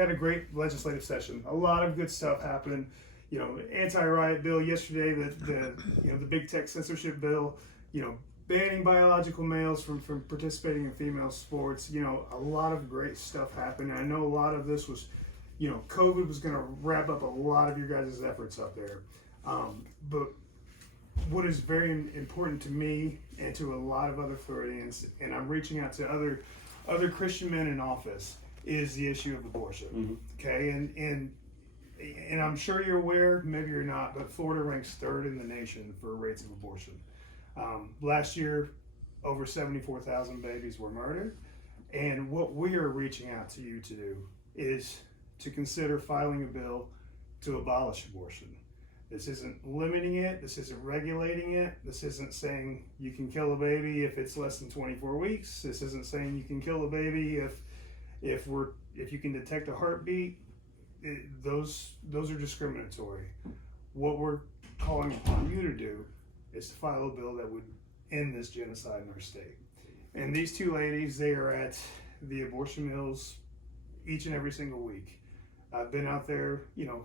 had a great legislative session. A lot of good stuff happening. You know, anti-riot bill yesterday, the big tech censorship bill, you know, banning biological males from participating in female sports. You know, a lot of great stuff happened. I know a lot of this was, you know, COVID was going to wrap up a lot of your guys' efforts up there. But what is very important to me and to a lot of other Floridians, and I'm reaching out to other Christian men in office, is the issue of abortion. Mm-hmm. Okay, and I'm sure you're aware, maybe you're not, but Florida ranks 3rd in the nation for rates of abortion. Last year, over 74,000 babies were murdered. And what we are reaching out to you to do is to consider filing a bill to abolish abortion. This isn't limiting it. This isn't regulating it. This isn't saying you can kill a baby if it's less than 24 weeks. This isn't saying you can kill a baby if you can detect a heartbeat. Those are discriminatory. What we're calling upon you to do is to file a bill that would end this genocide in our state. And these two ladies, they are at the abortion mills each and every single week. I've been out there, you know,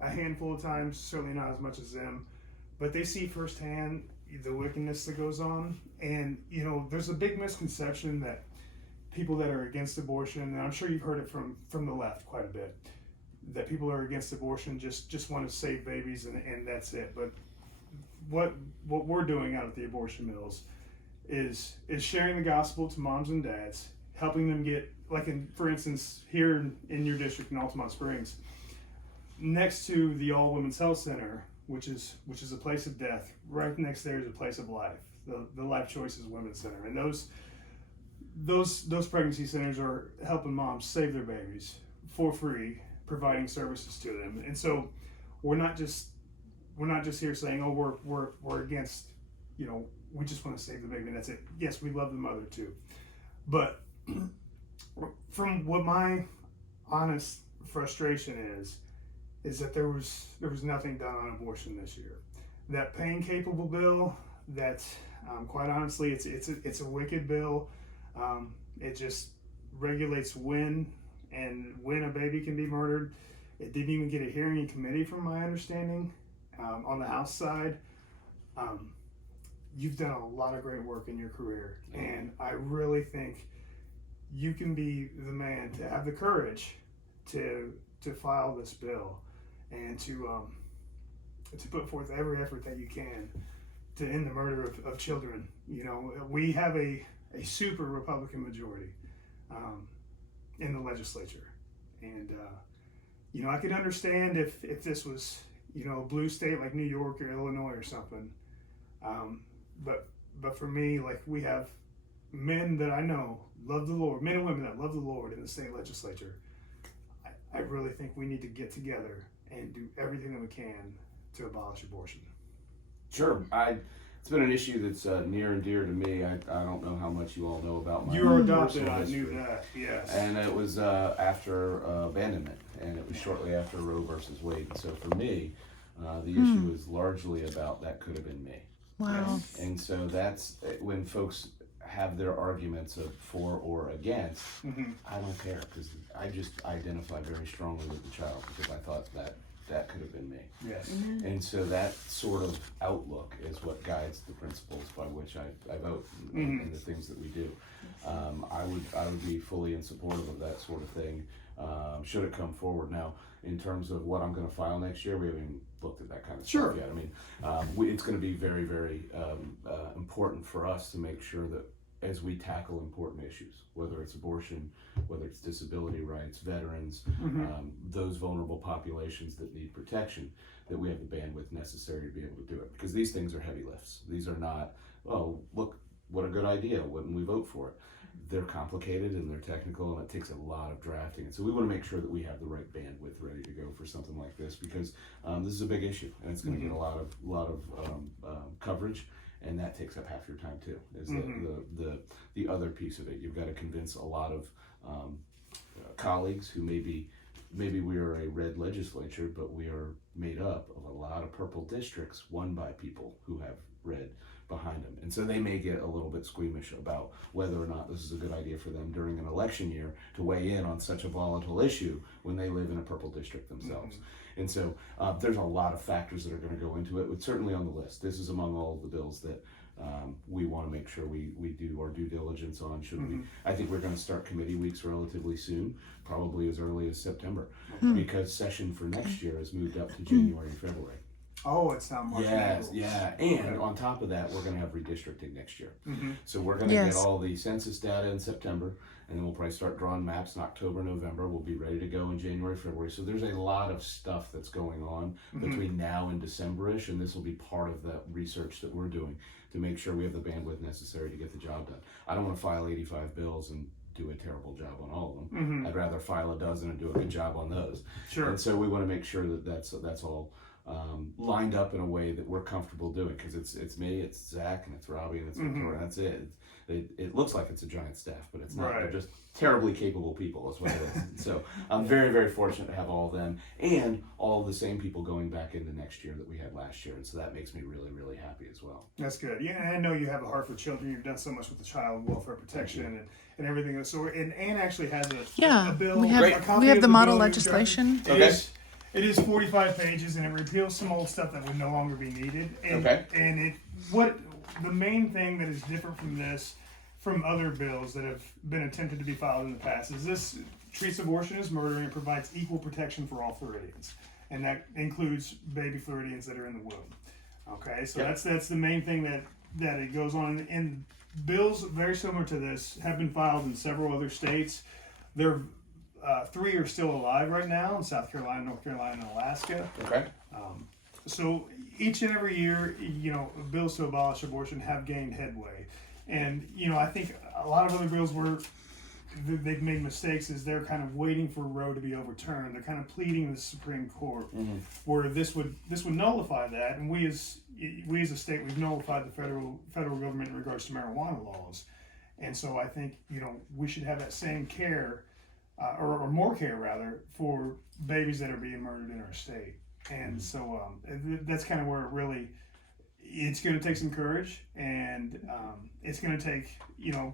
a handful of times, certainly not as much as them, but they see firsthand the wickedness that goes on. And, you know, there's a big misconception that people that are against abortion, and I'm sure you've heard it from the left quite a bit, that people are against abortion just want to save babies and that's it. But what we're doing out at the abortion mills is sharing the gospel to moms and dads, helping them get, like for instance, here in your district in Altamont Springs, next to the All Women's Health Center, which is a place of death, right next there is a place of life, the Life Choices Women's Center. And those pregnancy centers are helping moms save their babies for free, providing services to them. And so we're not just here saying, oh, we're against, you know, we just want to save the baby and that's it. Yes, we love the mother too. But from what my honest frustration is that there was nothing done on abortion this year. That pain capable bill, that quite honestly, it's a wicked bill. It just regulates when a baby can be murdered. It didn't even get a hearing in committee, from my understanding. On the House side, you've done a lot of great work in your career, and I really think you can be the man to have the courage to file this bill and to put forth every effort that you can to end the murder of children. You know, we have a super Republican majority in the legislature, and you know, I could understand if this was, you know, a blue state like New York or Illinois or something, but for me, like, we have men that I know love the Lord, men and women that love the Lord in the state legislature. I really think we need to get together and do everything that we can to abolish abortion. Sure. It's been an issue that's near and dear to me. I don't know how much you all know about my You were adopted, personal I history. knew that, yes. And it was after abandonment, and it was shortly after Roe versus Wade. And so for me, the issue is largely about that could have been me. Wow. And so that's when folks have their arguments of for or against, I don't care, because I just identify very strongly with the child, because I thought that could have been me. Yes. And so that sort of outlook is what guides the principles by which I vote and the things that we do. I would be fully in support of that sort of thing, should it come forward. Now, in terms of what I'm going to file next year, we haven't even looked at that kind of stuff yet. I mean, it's going to be very, very important for us to make sure that as we tackle important issues, whether it's abortion, whether it's disability rights, veterans, those vulnerable populations that need protection, that we have the bandwidth necessary to be able to do it. Because these things are heavy lifts. These are not, oh, look, what a good idea, wouldn't we vote for it? They're complicated and they're technical, and it takes a lot of drafting. And so we want to make sure that we have the right bandwidth ready to go for something like this, because this is a big issue, and it's going to get a lot of coverage. And that takes up half your time too, is the other piece of it. You've got to convince a lot of colleagues who maybe we are a red legislature, but we are made up of a lot of purple districts won by people who have red behind them. And so they may get a little bit squeamish about whether or not this is a good idea for them during an election year to weigh in on such a volatile issue when they live in a purple district themselves. And so there's a lot of factors that are going to go into it. It's certainly on the list. This is among all of the bills that we want to make sure we do our due diligence on. I think we're going to start committee weeks relatively soon, probably as early as September, because session for next year is moved up to January and February. Oh, it's not March. Yes, yeah. And on top of that, we're going to have redistricting next year. So we're going to get all the census data in September, and then we'll probably start drawing maps in October, November. We'll be ready to go in January, February. So there's a lot of stuff that's going on between now and December-ish, and this will be part of the research that we're doing to make sure we have the bandwidth necessary to get the job done. I don't want to file 85 bills and do a terrible job on all of them. I'd rather file a dozen and do a good job on those. Sure. And so we want to make sure that that's all lined up in a way that we're comfortable doing, because it's me, it's Zach, and it's Robbie, and it's Victoria. That's it. It looks like it's a giant staff, but it's not. They're just terribly capable people is what it is. So I'm very, very fortunate to have all of them and all of the same people going back into next year that we had last year. And so that makes me really, really happy as well. That's good. Yeah, and I know you have a heart for children. You've done so much with the child welfare protection and everything else. So, and Ann actually has a bill. We have the model legislation. It is 45 pages, and it repeals some old stuff that would no longer be needed. And, and the main thing that is different from this, from other bills that have been attempted to be filed in the past, is this treats abortion as murder and provides equal protection for all Floridians, and that includes baby Floridians that are in the womb. Okay, so that's the main thing that it goes on. And bills very similar to this have been filed in several other states. There 3 are still alive right now in South Carolina, North Carolina, and Alaska. So each and every year, bills to abolish abortion have gained headway. And, I think a lot of other bills where they've made mistakes is they're kind of waiting for Roe to be overturned. They're kind of pleading the Supreme Court, where this would nullify that. And we as a state, we've nullified the federal government in regards to marijuana laws. And so I think, we should have that same care, or more care rather, for babies that are being murdered in our state. And so that's kind of where it really, it's going to take some courage, and it's going to take,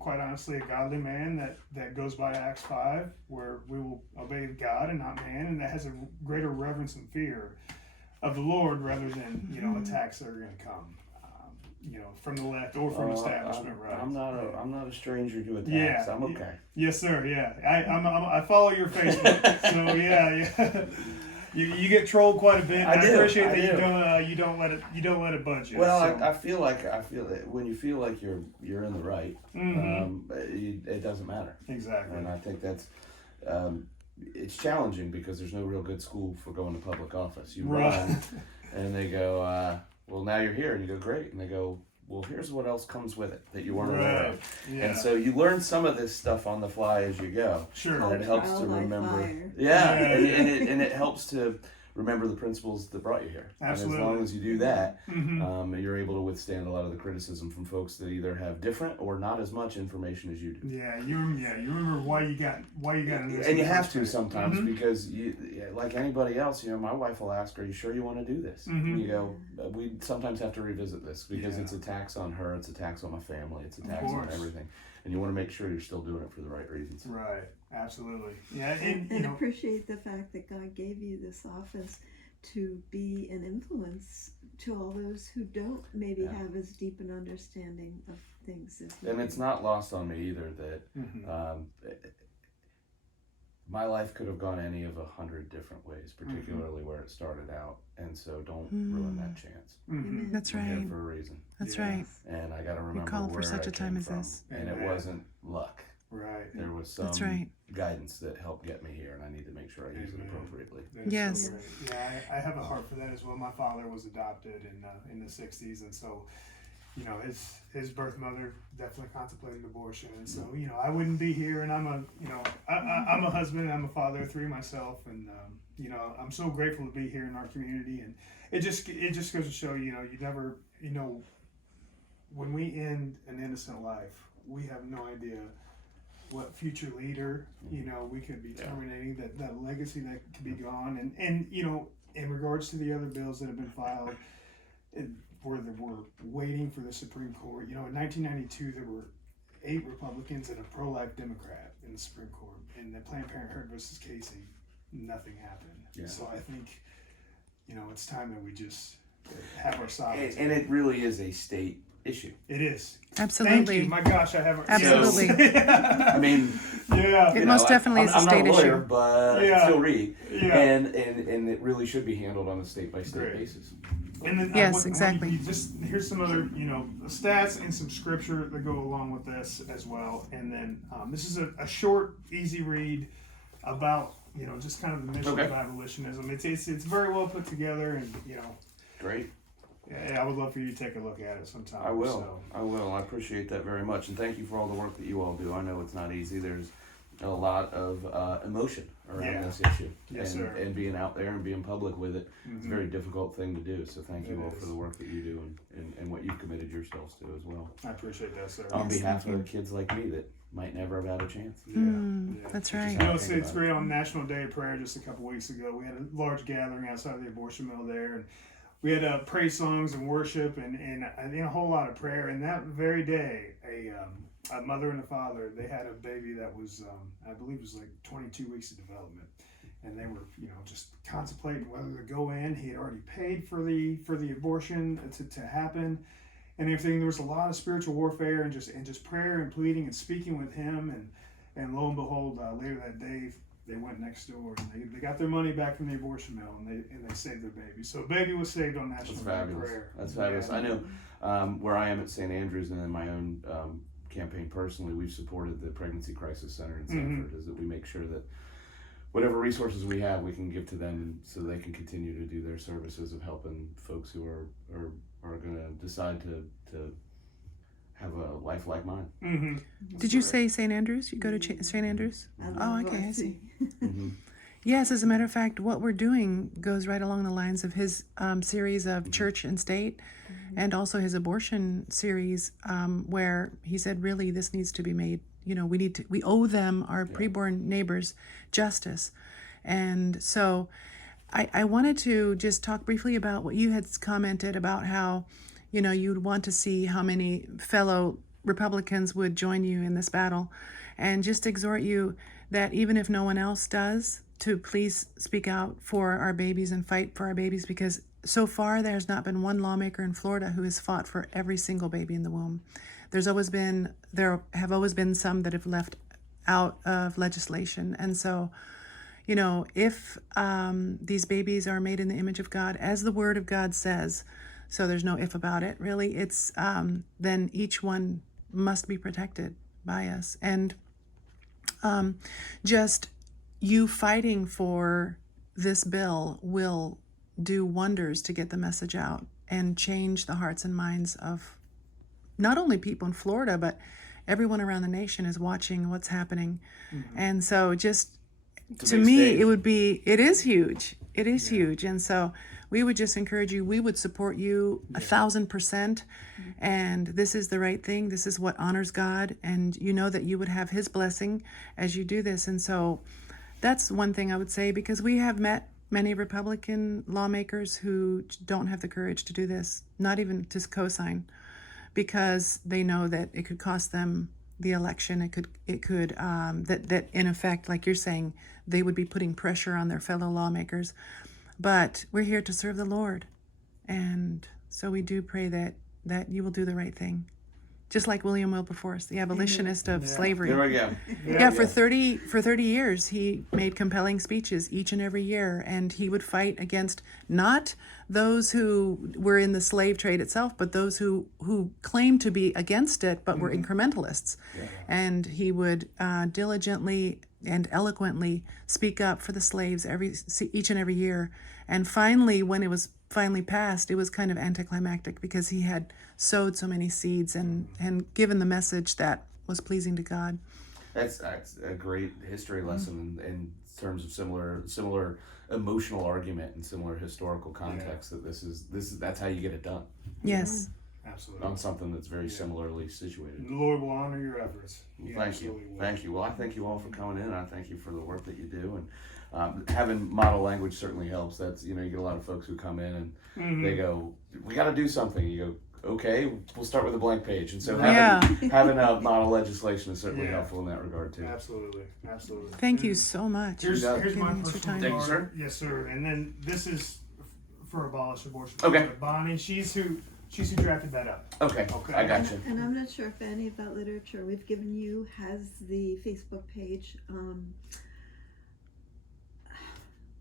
quite honestly, a godly man that goes by Acts 5, where we will obey God and not man, and that has a greater reverence and fear of the Lord rather than, attacks that are going to come. From the left or from establishment, right? I'm not a stranger to attacks. Yeah, I'm okay. Yes, sir. Yeah, I follow your Facebook, so yeah. You get trolled quite a bit. I appreciate that you don't let it budge you. Well, so. I feel that when you feel like you're in the right, it doesn't matter. Exactly. And I think that's it's challenging because there's no real good school for going to public office. You run, and they go, well, now you're here, and you go, great, and they go, well, here's what else comes with it that you weren't aware of. Yeah. And so you learn some of this stuff on the fly as you go. Sure. And it helps to remember. And it helps to remember the principles that brought you here. Absolutely. And as long as you do that, you're able to withstand a lot of the criticism from folks that either have different or not as much information as you do. Yeah, you remember why you got into this. And you have to sometimes because you, like anybody else, my wife will ask, "Are you sure you want to do this?" And you go, "We sometimes have to revisit this because it's a tax on her, it's a tax on my family, it's a tax on everything." And you want to make sure you're still doing it for the right reasons. Right, absolutely. Yeah, and appreciate the fact that God gave you this office to be an influence to all those who don't maybe have as deep an understanding of things as you. And it's not lost on me either that my life could have gone any of 100 different ways, particularly where it started out. And so don't ruin that chance. That's right. We're here for a reason. That's right. And I got to remember we call for such a time as from. this. And it wasn't luck. Right. There was some guidance that helped get me here, and I need to make sure I use it appropriately. Yes. So yeah, I have a heart for that as well. My father was adopted in the 60s, and so his birth mother definitely contemplated abortion, and so I wouldn't be here, and I'm a husband, and I'm a father of 3 myself, and I'm so grateful to be here in our community, and it just goes to show you never when we end an innocent life, we have no idea what future leader we could be terminating, that legacy that could be gone, and in regards to the other bills that have been filed, we're waiting for the Supreme Court. You know, in 1992, there were 8 Republicans and a pro-life Democrat in the Supreme Court, and the Planned Parenthood versus Casey, nothing happened. Yeah. So I think, you know, it's time that we just have our sovereignty. And it really is a state issue. It is. Absolutely. Thank you. My gosh, I haven't. Absolutely. I mean, Yeah. It most definitely is a I'm state not a lawyer, issue. but I Yeah. can still read. Yeah. And it really should be handled on a state by state Great. basis. And then, Yes, exactly. Here's some other, you know, stats and some scripture that go along with this as well. And then this is a short, easy read about, you know, just kind of the mission Okay. of abolitionism. It's very well put together, and you know, Great. yeah, I would love for you to take a look at it sometime. I will. So. I will. I appreciate that very much. And thank you for all the work that you all do. I know it's not easy. There's a lot of emotion around Yeah. this issue. Yes, and, sir. and being out there and being public with it, it's a very difficult thing to do. So thank you It all is. for the work that you do and what you've committed yourselves to as well. I appreciate that, sir. On Yes, behalf thank of kids like me that might never have had a chance. Yeah, yeah. That's Which is right. how You know, I it's think about great. On National Day of Prayer just a couple weeks ago, we had a large gathering outside of the abortion mill there, and we had praise songs and worship and a whole lot of prayer. And that very day, a mother and a father, they had a baby that was, I believe, it was like 22 weeks of development, and they were, you know, just contemplating whether to go in. He had already paid for the abortion to happen, and everything. There was a lot of spiritual warfare and just prayer and pleading and speaking with him, and lo and behold, later that day, they went next door and they got their money back from the abortion mill, and they saved their baby. So a baby was saved on National That's Day of fabulous. Prayer. That's fabulous. Yeah. I know where I am at St. Andrews and in my own campaign personally, we've supported the Pregnancy Crisis Center in Sanford, is that we make sure that whatever resources we have, we can give to them so they can continue to do their services of helping folks who are going to decide to have a life like mine. Mm-hmm. Did you say St. Andrews? You go to St. Andrews? I Oh, love okay, I RC. see. Mm-hmm. Yes, as a matter of fact, what we're doing goes right along the lines of his series of church and state, and also his abortion series, where he said, really, this needs to be made. You know, we owe them, our preborn neighbors, justice. And so I wanted to just talk briefly about what you had commented about how, you know, you'd want to see how many fellow Republicans would join you in this battle, and just exhort you that even if no one else does, to please speak out for our babies and fight for our babies, because so far there's not been one lawmaker in Florida who has fought for every single baby in the womb. There have always been some that have left out of legislation. And so, you know, if these babies are made in the image of God, as the Word of God says, so there's no if about it, really, it's then each one must be protected by us. And just you fighting for this bill will do wonders to get the message out and change the hearts and minds of not only people in Florida, but everyone around the nation is watching what's happening. And so just to me, it is huge. It is huge. And so we would just encourage you, we would support you 1,000%. And this is the right thing. This is what honors God. And you know that you would have his blessing as you do this. And so that's one thing I would say, because we have met many Republican lawmakers who don't have the courage to do this, not even to co-sign, because they know that it could cost them the election. It could that in effect, like you're saying, they would be putting pressure on their fellow lawmakers. But we're here to serve the Lord, and so we do pray that you will do the right thing, just like William Wilberforce, the abolitionist of slavery. There we go. Yeah, for 30 years, he made compelling speeches each and every year, and he would fight against not those who were in the slave trade itself, but those who claimed to be against it, but were incrementalists. And he would diligently and eloquently speak up for the slaves each and every year. And finally, when it was finally passed, it was kind of anticlimactic, because he had sowed so many seeds and given the message that was pleasing to God. That's a great history lesson in terms of similar emotional argument and similar historical context. That that's how you get it done Yes. Absolutely. on something that's very similarly situated. The Lord will honor your efforts. He Thank you. absolutely will. Thank you. Well, I thank you all for coming in. I thank you for the work that you do. Having model language certainly helps. That's, you get a lot of folks who come in and they go, we got to do something. You go, okay, we'll start with a blank page. And so having a model legislation is certainly helpful in that regard too. Absolutely. Thank you so much. Here's my Giving us your personal time. Thank you, card. sir. Yes, sir. And then this is for abolish abortion. Okay. Bonnie, she's who drafted that up. Okay, Okay. I got you. And I'm not sure if any of that literature we've given you has the Facebook page,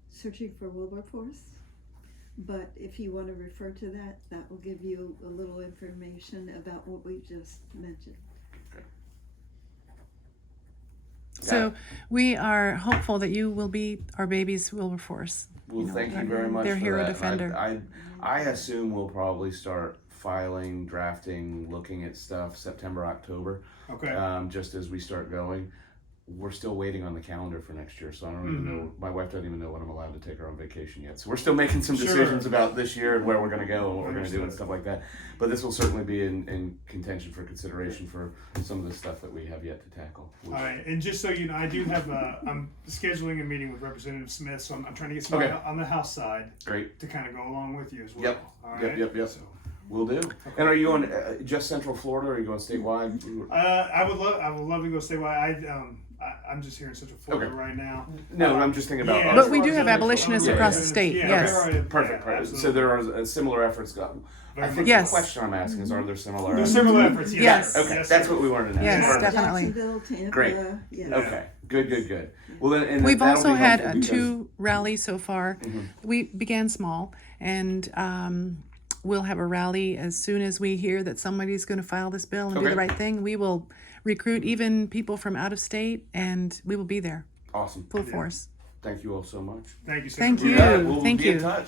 Searching for Wilberforce. But if you want to refer to that, that will give you a little information about what we just mentioned. So we are hopeful that you will be our baby's Wilberforce. Well, thank you very much their for hero that. defender. I assume we'll probably start filing, drafting, looking at stuff September, October. Okay. Just as we start going. We're still waiting on the calendar for next year, so I don't even know. My wife doesn't even know when I'm allowed to take her on vacation yet. So we're still making some decisions about this year and where we're going to go and what we're going to do and stuff like that. But this will certainly be in contention for consideration for some of the stuff that we have yet to tackle. All right, and just so you know, I do have I'm scheduling a meeting with Representative Smith, so I'm trying to get somebody on the House side Great. to kind of go along with you as well. Yep. All right? Yep. So, We'll do. And are you going just Central Florida, or are you going statewide? I would love to go statewide. I'm just here in Central Florida right now. No, I'm just thinking about. But we do have abolitionists across the state. Yes. Perfect. So there are similar efforts. I think Yes. the question I'm asking is, are there similar There's efforts? similar efforts. Yes. Okay, Yes, that's sir. what we wanted to know. Yes, Perfect. definitely. Jacksonville, Tampa. Great. Yes. Okay. Good. Well, then, and We've that'll also be had helpful because- two rallies so far. We began small, and we'll have a rally as soon as we hear that somebody's going to file this bill and do Okay. the right thing. We will recruit even people from out of state, and we will be there Awesome. full force. Thank you all so much. Thank you, sir. Thank you. Yeah, we'll Thank be in you. touch.